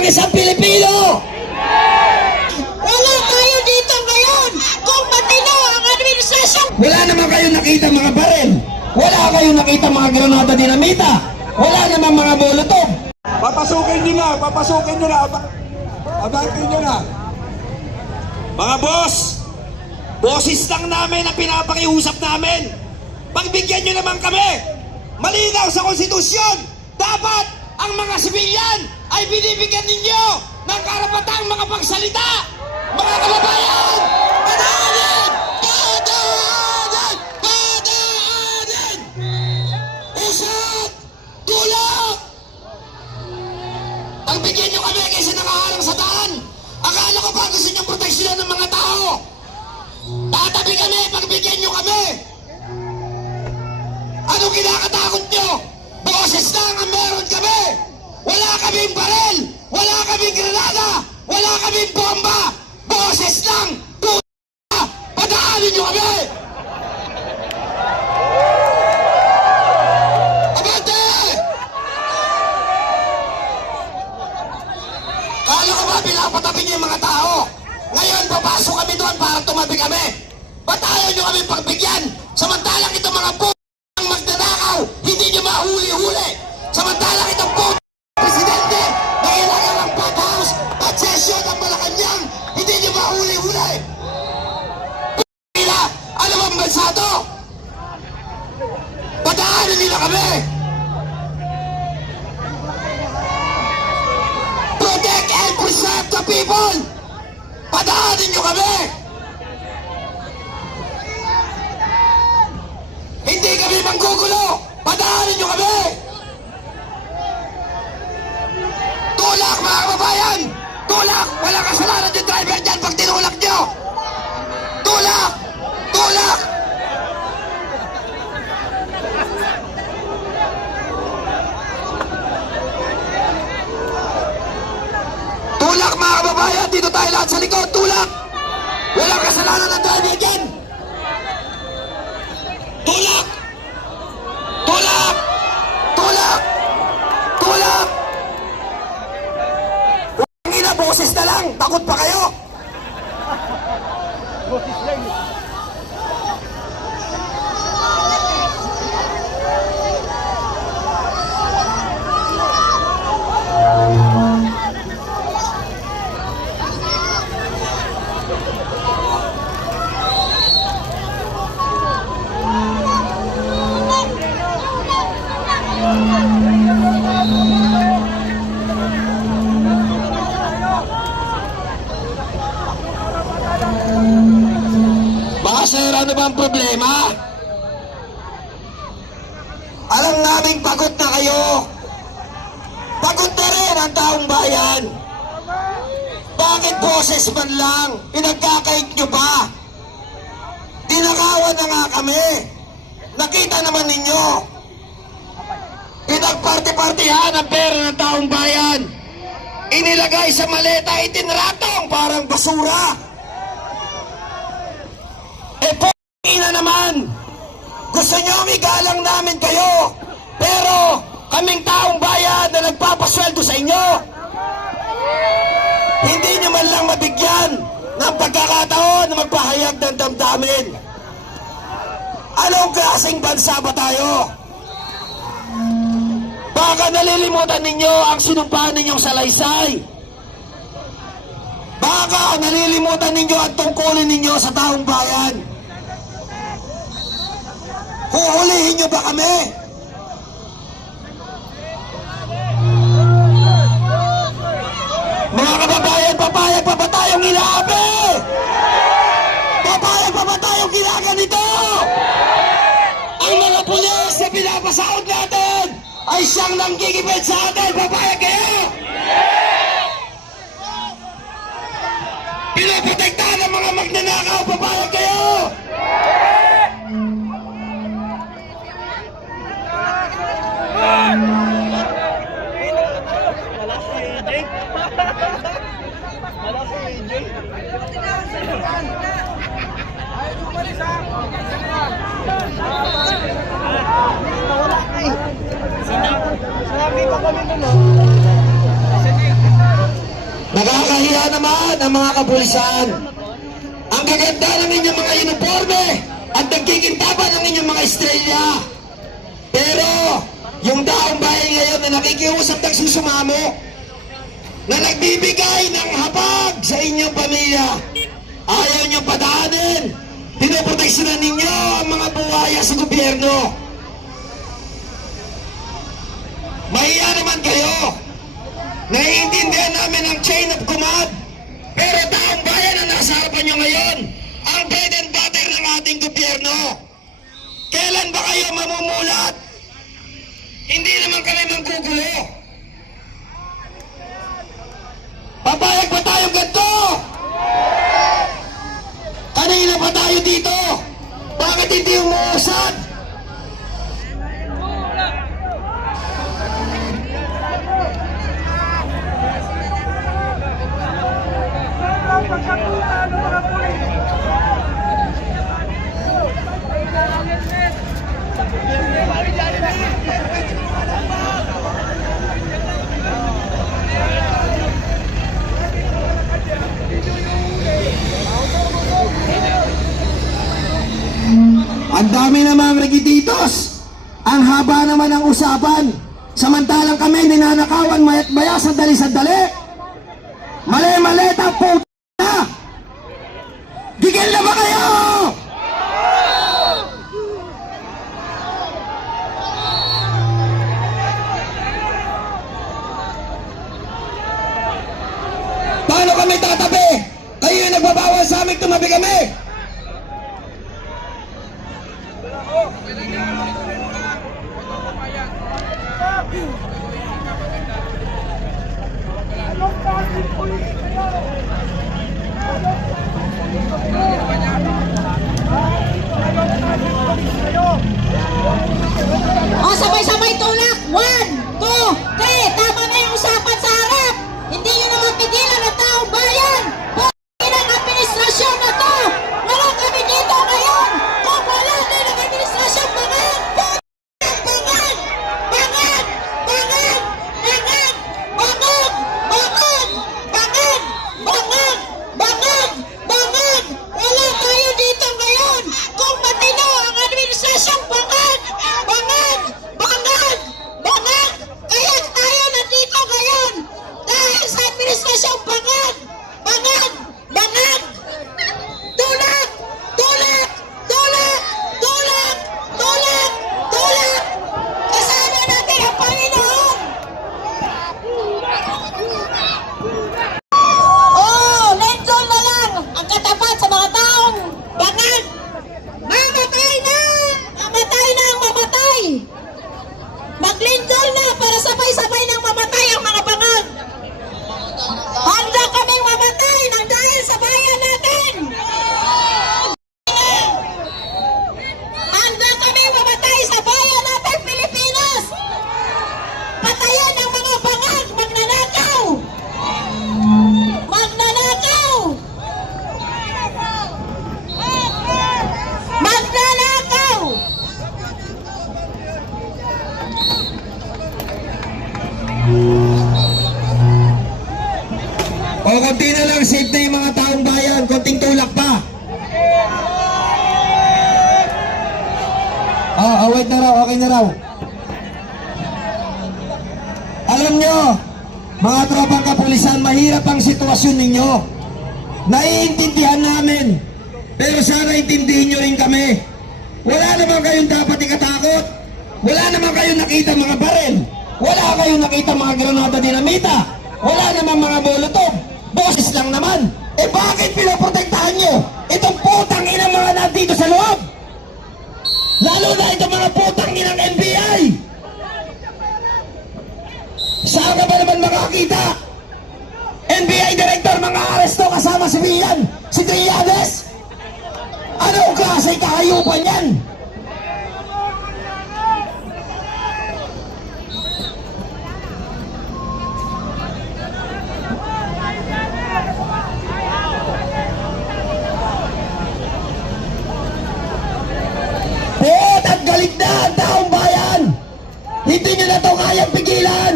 ng isang Pilipino! Wala tayo dito ngayon kung matino ang administrasyon. Wala naman kayong nakita mga baril. Wala kayong nakita mga granada dinamita. Wala naman mga molotov. Papasukin nyo na, papasukin nyo na. Abantin nyo na. Mga boss, boses lang namin ang pinapakiusap namin. Pagbigyan nyo naman kami. Malinaw sa konstitusyon. Dapat ang mga sibilyan ay binibigyan ninyo ng karapatang makapagsalita. Mga kababayan, panahanin! Panahanin! Panahanin! Usap! Tulak! Pagbigyan nyo kami kaysa nakaharang sa daan. Akala ko ba gusto nyo proteksyon ng mga tao? Tatabi kami, pagbigyan nyo kami. Anong kinakatakot nyo? Boses lang ang meron kami. Wala kaming baril, wala kaming granada, wala kaming bomba. Boses lang, puta! Padaanin nyo kami! Abante! Kala ko ba pinapatabi niyo yung mga tao? Ngayon, papasok kami doon para tumabi kami. Ba't ayaw nyo kami pagbigyan? Samantalang itong mga p***ang magnanakaw, hindi nyo mahuli-huli. Samantalang itong presidente na kailangan ng pop-house at session ng Malacanang, hindi nyo mahuli-huli. P***ila, ano bang bansa to? Padaanin nila kami. Protect and preserve the people. Padaanin nyo kami. Hindi kami manggugulo. Padaanin nyo kami. Tulak mga kababayan. Tulak. Walang kasalanan yung driver dyan pag tinulak nyo. Tulak. Tulak. Tulak mga kababayan. Dito tayo lahat sa likod. Tulak. Walang kasalanan ng driver dyan. Tulak! Tulak! Tulak! Tulak! Huwag ina, boses na lang! Takot pa kayo! Boses lang. Baka sir, ano ba ang problema? Alam naming pagod na kayo. Pagod na rin ang taong bayan. Bakit boses man lang? Pinagkakait nyo ba? Tinakawan na nga kami. Nakita naman ninyo. Pinagparti-partihan ang pera ng taong bayan. Inilagay sa maleta, itinratong parang basura. Eh ina naman, gusto nyo igalang namin kayo, pero kaming taong bayan na nagpapasweldo sa inyo, hindi nyo man lang mabigyan ng pagkakataon na magpahayag ng damdamin. Anong klaseng bansa ba tayo? Baka nalilimutan ninyo ang sinumpaan ninyong salaysay. Baka nalilimutan ninyo ang tungkulin ninyo sa taong bayan. Huhulihin nyo ba kami? Mga kababayan, papayag pa ba tayong inaapi? Papayag pa ba tayong ginaganito? Ang mga pulis na pinapasahod natin ay siyang nanggigipit sa atin. Papayag kayo? Pinaprotektahan ng mga magnanakaw. Papayag kayo? Sinabi pa kami nun, no? Nakakahiya naman ang mga kapulisan. Ang gaganda ng inyong mga uniforme at nagkikintaban ng inyong mga estrella. Pero yung taong bayan ngayon na nakikiusap ng susumamo, na nagbibigay ng habag sa inyong pamilya, ayaw niyong padaanin. Pinoproteksyonan ninyo ang mga buhaya sa gobyerno. Mahiya naman kayo. Naiintindihan namin ang chain of command. Pero taong bayan na nasa harapan nyo ngayon, ang bread and butter ng ating gobyerno. Kailan ba kayo mamumulat? Hindi naman kami manggugulo. Papayag ba tayong ganito? Kanina pa tayo dito. Bakit hindi umuusad? Ang dami namang regititos. Ang haba naman ang usapan. Samantalang kami ninanakawan mayat maya sandali-sandali. Mali-mali ang puta na. Gigil na ba kayo? Paano kami tatabi? Kayo yung nagbabawal sa amin, tumabi kami. O, sabay-sabay tulak. 1, 2, 3. Tama na yung usapan sa harap. Hindi nyo naman pigilan ang taong bayan. Kung ang administrasyon na to, wala kami dito ngayon. Kung wala din ang administrasyon, bangag! Bangag! Bangag! Bangag! Bangag! Bangag! Bangag! Bangag! Bangag! Bangag! Bangag! Wala tayo dito ngayon. Kung matino ang administrasyon, bangag! Bangag! Bangag! Bangag! Kaya tayo nandito ngayon. Dahil sa administrasyon, bangag! Bangag! Bangag! Tulak! Tulak! Tulak! Tulak! Tulak! Tulak! Kasama natin ang Panginoon! Oh, lenzol na lang ang katapat sa mga taong bangag! Mamatay na! Mamatay na ang mamatay! Maglenzol na para sabay-sabay nang mamatay ang mga bangag! Handa kaming mamatay nang dahil sa bayan natin! Handa kaming mamatay sa bayan natin, Pilipinas! Patayan ang mga bangag! Magnanakaw! Magnanakaw! Magnanakaw! O konti na lang, safe na yung mga taong bayan. Konting tulak pa. Wait na raw, okay na raw. Alam nyo, mga tropang kapulisan, mahirap ang sitwasyon ninyo. Naiintindihan namin. Pero sana intindihin nyo rin kami. Wala naman kayong dapat ikatakot. Wala naman kayong nakita mga barel. Wala kayong nakita mga granada dinamita. Wala naman mga molotov. Boses lang naman. Eh bakit pinoprotektahan nyo itong putang inang mga nandito sa loob? Lalo na itong mga putang inang NBI. Saan ka ba naman makakita? NBI Director, mga aresto kasama si Bian, si Trillanes. Anong klase kahayupan yan? At galit na ang taong bayan. Hindi nyo na ito kayang pigilan.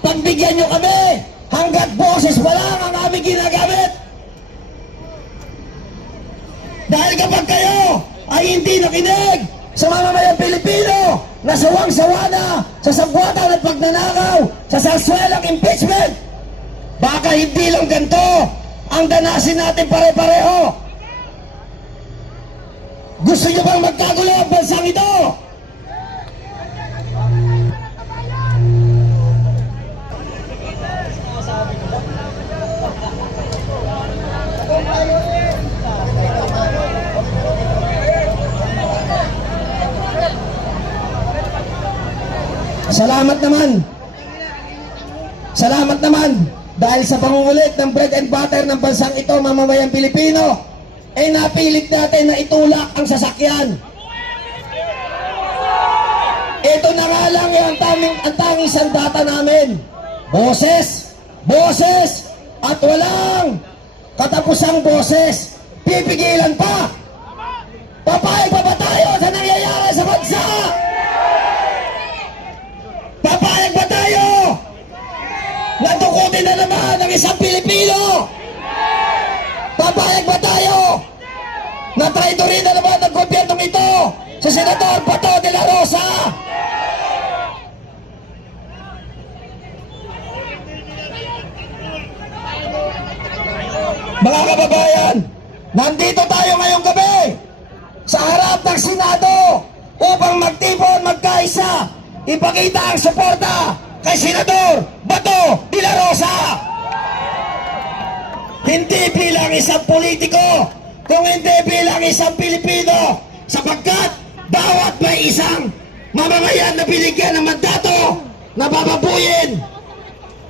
Pagbigyan nyo kami hanggat boses pa lang ang aming ginagamit. Dahil kapag kayo ay hindi nakinig sa mamamayang Pilipino na sawang-sawa na sa sagwatan at pagnanakaw sa salswelang impeachment, baka hindi lang ganito ang danasin natin pare-pareho. Gusto nyo bang magkagulo ang bansang ito? Salamat naman. Salamat naman dahil sa pangungulit ng bread and butter ng bansang ito, mamamayang Pilipino, ay napilit natin na itulak ang sasakyan. Ito na nga lang yung ang tanging sandata namin. Boses, boses, at walang katapusang boses. Pipigilan pa. Papayag pa ba tayo sa nangyayari sa bansa? Papayag ba tayo? Natukutin na naman ng isang Pilipino. Papayag ba tayo? Na traidorin na naman ng gobyernong ito sa Senador Bato de la Rosa. Mga kababayan, nandito tayo ngayong gabi sa harap ng Senado upang magtipon, magkaisa, ipakita ang suporta kay Senador Bato de la Rosa. Hindi bilang isang politiko, kung hindi bilang isang Pilipino, sapagkat bawat may isang mamamayan na binigyan ng mandato na bababuyin,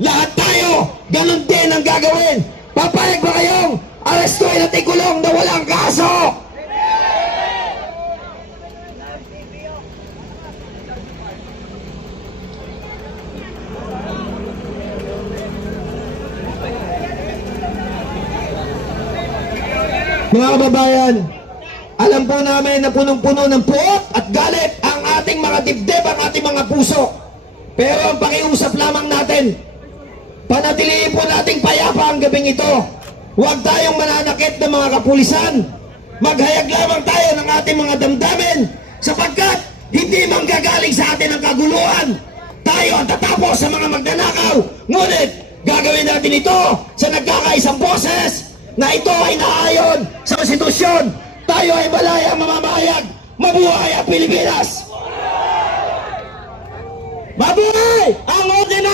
lahat tayo ganun din ang gagawin. Papayag ba kayong arestuin at ikulong na walang kaso? Mga kababayan, alam po namin na punong-puno ng puot at galit ang ating mga dibdib, ang ating mga puso. Pero ang pakiusap lamang natin, panatiliin po nating payapa ang gabing ito. Huwag tayong mananakit ng mga kapulisan. Maghayag lamang tayo ng ating mga damdamin sapagkat hindi manggagaling sa atin ang kaguluhan. Tayo ang tatapos sa mga magnanakaw. Ngunit gagawin natin ito sa nagkakaisang boses na ito ay naayon sa konstitusyon. Tayo ay malayang mamamayag. Mabuhay ang Pilipinas! Mabuhay ang ordinary!